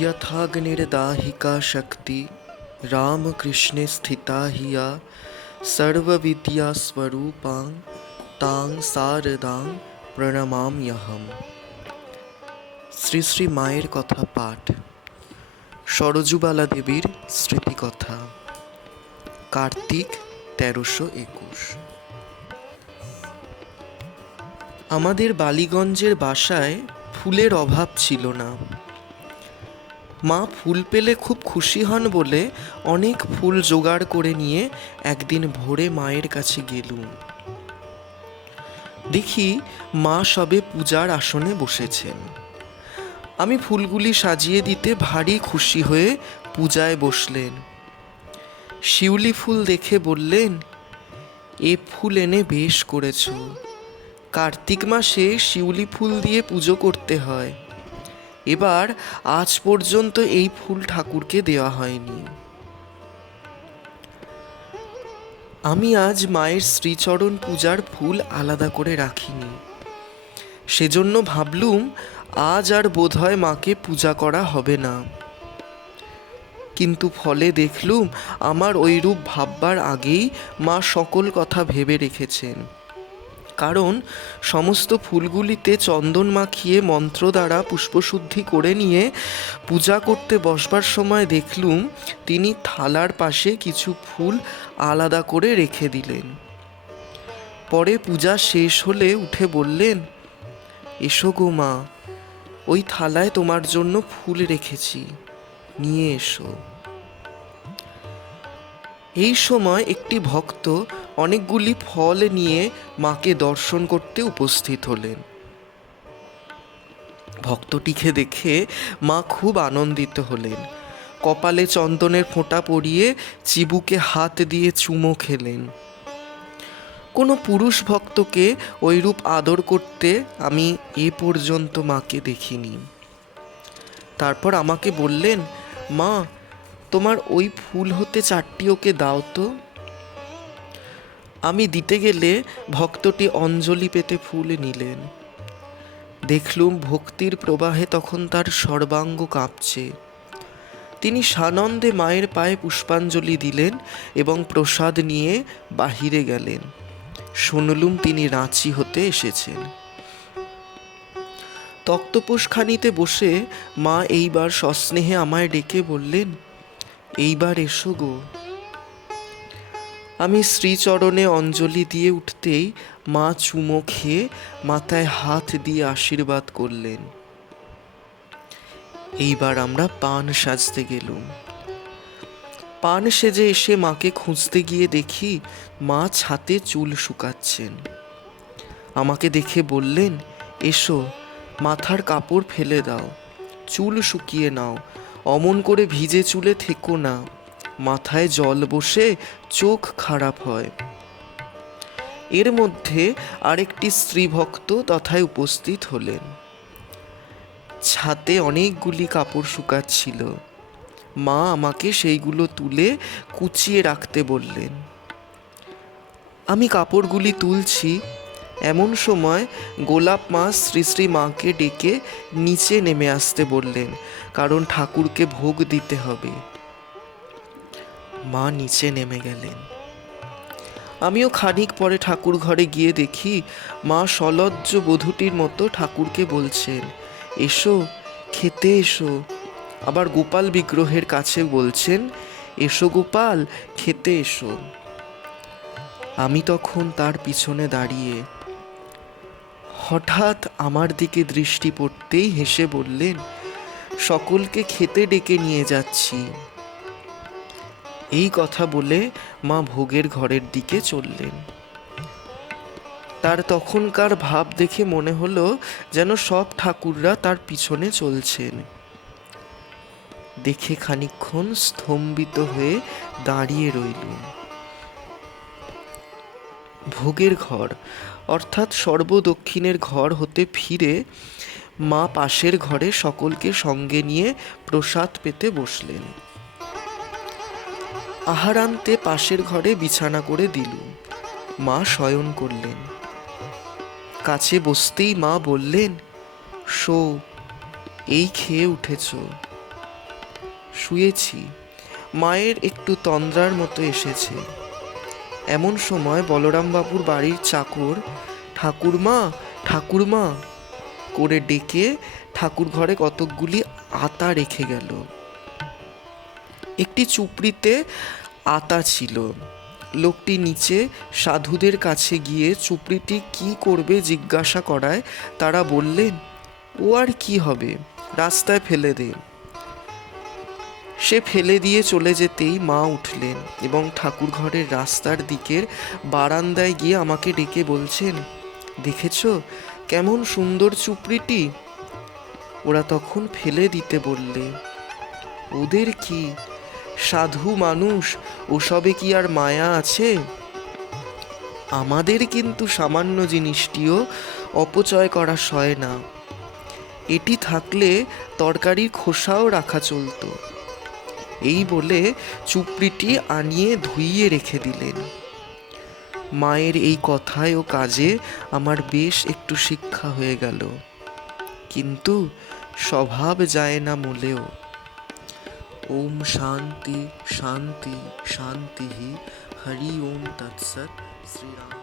यथाग्निर्दाहिका शक्ति रामकृष्णे स्थिता हि या सर्वविद्यास्वरूपां তাং সারদাং প্রণমাম্যহম শ্রী শ্রী মায়ের কথা পাঠ সরজুবালা দেবীর স্মৃতিকথা কার্তিক তেরোশো একুশ আমাদের বালিগঞ্জের বাসায় ফুলের অভাব ছিল না মা ফুল পেলে খুব খুশি হন বলে অনেক ফুল জোগাড় করে নিয়ে একদিন ভোরে মায়ের কাছে গেলুম। দেখি মা সবে পূজার আসনে বসেছেন। আমি ফুলগুলি সাজিয়ে দিতে ভারী খুশি হয়ে পূজায় বসলেন। শিউলি ফুল দেখে বললেন, এ ফুল এনে বেশ করেছ। কার্তিক মাসে শিউলি ফুল দিয়ে পুজো করতে হয়। এবার আজ পর্যন্ত এই ফুল ঠাকুরকে দেওয়া হয়নি। আমি আজ মায়ের শ্রীচরণ পূজার ফুল আলাদা করে রাখিনি। সেজন্য ভাবলুম আজ আর বোধহয় মাকে পূজা করা হবে না। কিন্তু ফলে দেখলুম আমার ওইরূপ ভাববার আগেই মা সকল কথা ভেবে রেখেছেন। কারণ সমস্ত ফুলগুলিতে চন্দন মাখিয়ে মন্ত্র দ্বারা পুষ্পশুদ্ধি করে নিয়ে পূজা করতে বসবার সময় দেখলুম তিনি থালার পাশে কিছু ফুল আলাদা করে রেখে দিলেন। পরে পূজা শেষ হলে উঠে বললেন, এসো গো মা, ওই থালায় তোমার জন্য ফুল রেখেছি, নিয়ে এসো। এই সময় একটি ভক্ত অনেকগুলি ফল নিয়ে মাকে দর্শন করতে উপস্থিত হলেন। ভক্তটিকে দেখে মা খুব আনন্দিত হলেন। কপালে চন্দনের ফোঁটা পরিয়ে চিবুকে হাত দিয়ে চুমো খেলেন। কোনো পুরুষ ভক্তকে ওইরূপ আদর করতে আমি এ পর্যন্ত মাকে দেখিনি। তারপর আমাকে বললেন, মা তোমার ওই ফুল হতে চারটি ওকে দাও তো। আমি দিতে গেলে ভক্তটি অঞ্জলি পেতে ফুল নিলেন। দেখলুম ভক্তির প্রবাহে তখন তার সর্বাঙ্গ কাঁপছে। তিনি সানন্দে মায়ের পায়ে পুষ্পাঞ্জলি দিলেন এবং প্রসাদ নিয়ে বাহিরে গেলেন। শুনলুম তিনি রাঁচি হতে এসেছেন। তক্তপোষখানিতে বসে মা এইবার সস্নেহে আমায় ডেকে বললেন এইবার এসো গো। আমি শ্রীচরণে অঞ্জলি দিয়ে উঠতেই মা চুমো খেয়ে মাথায় হাত দিয়ে আশীর্বাদ করলেন। এইবার আমরা পান সাজতে গেলুম। পান সেজে এসে মাকে খুঁজতে গিয়ে দেখি মা ছাতে চুল শুকাচ্ছেন। আমাকে দেখে বললেন, এসো, মাথার কাপড় ফেলে দাও, চুল শুকিয়ে নাও অমন করে ভিজে চুলে থেকো না। মাথায় জল বসে চোখ খারাপ হয়। এর মধ্যে আরেকটি স্ত্রী ভক্ত তথায় উপস্থিত হলেন। ছাতে অনেকগুলি কাপড় শুকাচ্ছিল। মা আমাকে সেইগুলো তুলে কুচিয়ে রাখতে বললেন, আমি কাপড়গুলি তুলছি। এমন সময় গোলাপ মা শ্রী শ্রী মাকে ডেকে নিচে নেমে আসতে বললেন কারণ ঠাকুরকে ভোগ দিতে হবে। মা নিচে নেমে গেলেন। আমিও খানিক পরে ঠাকুর ঘরে গিয়ে দেখি মা সলজ্জ বধূটির মতো ঠাকুরকে বলছেন, এসো, খেতে এসো। আবার গোপাল বিগ্রহের কাছে বলছেন, এসো গোপাল, খেতে এসো। আমি তখন তার পিছনে দাঁড়িয়ে হঠাৎ আমার দিকে দৃষ্টি পড়তেই হেসে বললেন সকলকে খেতে ডেকে নিয়ে যাচ্ছি। এই কথা বলে মা ভোগের ঘরের দিকে চললেন। তার তখনকার ভাব দেখে মনে হলো যেন সব ঠাকুররা তার পিছনে চলছেন। দেখে খানিক্ষণ স্তম্ভিত হয়ে দাঁড়িয়ে রইলুম। ভোগের ঘর, অর্থাৎ সর্বদক্ষিণের ঘর হতে ফিরে মা পাশের ঘরে সকলকে সঙ্গে নিয়ে প্রসাদ পেতে বসলেন। আহারান্তে পাশের ঘরে বিছানা করে দিলুম। মা শয়ন করলেন। কাছে বসতেই মা বললেন, শো, এই খেয়ে উঠেছ। শুয়েছি। মায়ের একটু তন্দ্রার মতো এসেছে। এমন সময় বলরামবাবুর বাড়ির চাকর, ঠাকুরমা ঠাকুরমা করে ডেকে ঠাকুর ঘরে কতকগুলি আতা রেখে গেল। একটি চুপড়িতে আতা ছিল। লোকটি নিচে সাধুদের কাছে গিয়ে চুপড়িটি কি করবে জিজ্ঞাসা করায় তারা বললেন ও আর কি হবে? রাস্তায় ফেলে দে। সে ফেলে দিয়ে চলে যেতেই মা উঠলেন এবং ঠাকুর ঘরের রাস্তার দিকের বারান্দায় গিয়ে আমাকে ডেকে বলছেন, দেখেছ? কেমন সুন্দর চুপড়িটি? ওরা তখন ফেলে দিতে বললে, ওদের কি? সাধু মানুষ, ওসবে কি আর মায়া আছে? আমাদের কিন্তু সামান্য জিনিসটিও অপচয় করা সয় না। এটি থাকলে তরকারির খোসাও রাখা চলতো। এই বলে চুপড়িটি আনিয়ে ধুইয়ে রেখে দিলেন। মায়ের এই কথায় ও কাজে আমার বেশ একটু শিক্ষা হয়ে গেল। কিন্তু স্বভাব যায় না মূলেও। ওম শান্তি শান্তি শান্তি হি হরি ওম তৎসৎ, শ্রীরাম।